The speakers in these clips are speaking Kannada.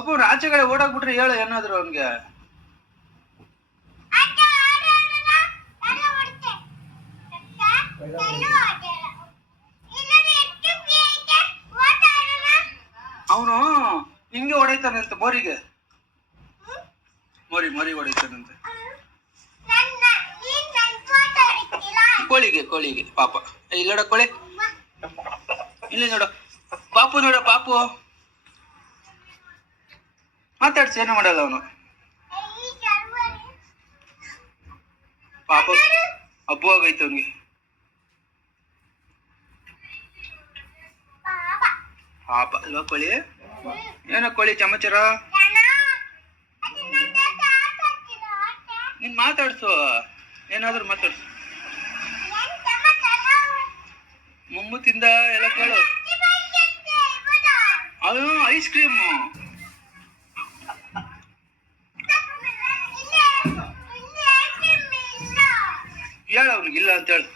ಅಪ್ಪು ಆಚೆಗಡೆ ಓಡಾಕ್ಬಿಟ್ರೆ ಹೇಳು ಏನಾದ್ರು ಅವನ್ಗೆ. ಅವನು ಹಿಂಗೆ ಹೊಡೈತಾನಂತೆ ಮೋರಿಗೆ, ಮರಿ ಹೊಡೈತಾನಂತೆ ಕೋಳಿಗೆ ಪಾಪ. ಇಲ್ಲಿ ನೋಡ ಕೋಳಿ, ಇಲ್ಲಿ ನೋಡು ಪಾಪು, ನೋಡ ಪಾಪು ಮಾತಾಡ್ಸಿ, ಏನೋ ಮಾಡಲ್ಲ ಅವನು ಪಾಪ. ಹಬ್ಬ ಆಗೈತೆ ಅವನಿಗೆ. ಪಾಪ ಅಲ್ವಾ ಕೋಳಿ? ಏನೋ ಕೋಳಿ ಸಮಾಚಾರ? ನೀನ್ ಮಾತಾಡ್ಸು, ಏನಾದ್ರು ಮಾತಾಡ್ಸು. ಮೊಮ್ಮು ತಿಂದ ಎಲ್ಲ ಕೇಳು. ಅದು ಐಸ್ ಕ್ರೀಮು. ಹೇಳು ಅವ್ನಿಗೆ ಇಲ್ಲ ಅಂತ ಹೇಳು.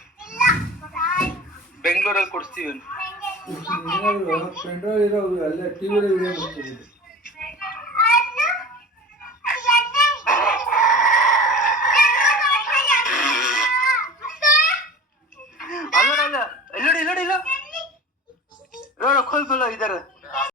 ಬೆಂಗಳೂರಲ್ಲಿ ಕೊಡಿಸ್ತೀವಿ. ಅಲ್ಲೇ ಟಿವಿಲಿ ವಿಡಿಯೋ ಮಾಡ್ತಿದ್ದೀವಿ. ಇಲ್ಲ ನೋಡ, ಖೋಲ್ ಇದಾರೆ.